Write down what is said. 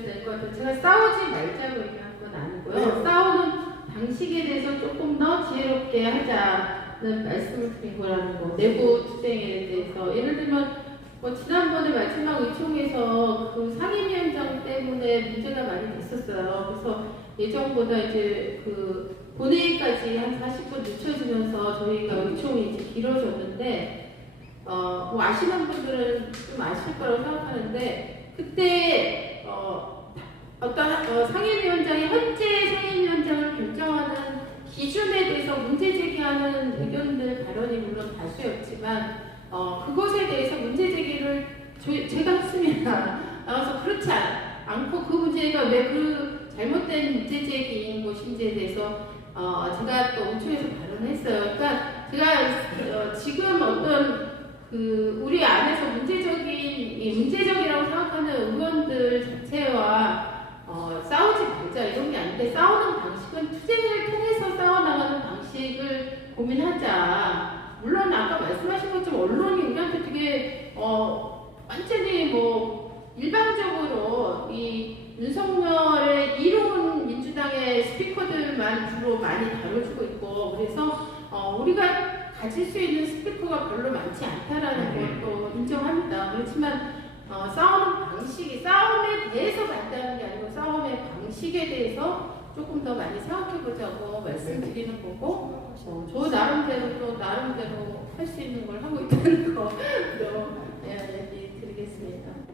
제가 싸우지 말자고 얘기한 건 아니고요. 네. 싸우는 방식에 대해서 조금 더 지혜롭게 하자는 말씀을 드린 거라는 거. 내부 투쟁에 대해서 예를 들면 뭐 지난번에 마지막 의총에서 그 상임위원장 때문에 문제가 많이 됐었어요. 그래서 예정보다 이제 그 본회의까지 한 40분 늦춰지면서 저희가 의총이 이제 길어졌는데 어, 뭐 아시는 분들은 좀 아실 거라고 생각하는데 그때 어, 어떤 어, 상임위원장이 헌재 상임위원장을 결정하는 기준에 대해서 문제 제기하는 의견들 발언이 물론 다수였지만 어, 그것에 대해서 문제 제기를 저, 제가 했습니다. 나와서 그렇지 않, 않고 그 문제가 왜 그 잘못된 문제 제기인 것인지에 대해서 어, 제가 또 엄청에서 발언했어요. 그러니까 제가 어, 지금 어떤 그 우리 안에서 문제적인 이 문제적이라고 생각하는 의원들 자체와 어, 싸우지 말자 이런 게 아닌데 싸우는 방식은 투쟁을 통해서 싸워나가는 방식을 고민하자. 물론 아까 말씀하신 것처럼 언론이 우리한테 되게 어, 완전히 뭐 일방적으로 이 윤석열의 이로운 민주당의 스피커들만 주로 많이 다뤄주고 있고 그래서 어, 우리가 가질 수 있는 스피커가 별로 많지 않다라는 것도 인정합니다. 그렇지만 어, 싸우는 방식이 싸움에 대해서 반대하는 게 아니고 싸움의 방식에 대해서 조금 더 많이 생각해보자고 말씀드리는 거고 어, 저 나름대로 또 나름대로 할 수 있는 걸 하고 있다는 거. 어,